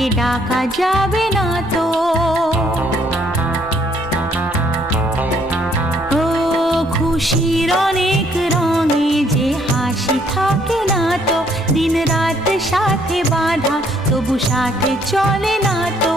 তাকে ডাকা যাবে না তো। ও খুশির অনেক রঙে যে হাসি থাকে না তো, দিন রাত সাথে বাঁধা তবু সাথে চলে না তো।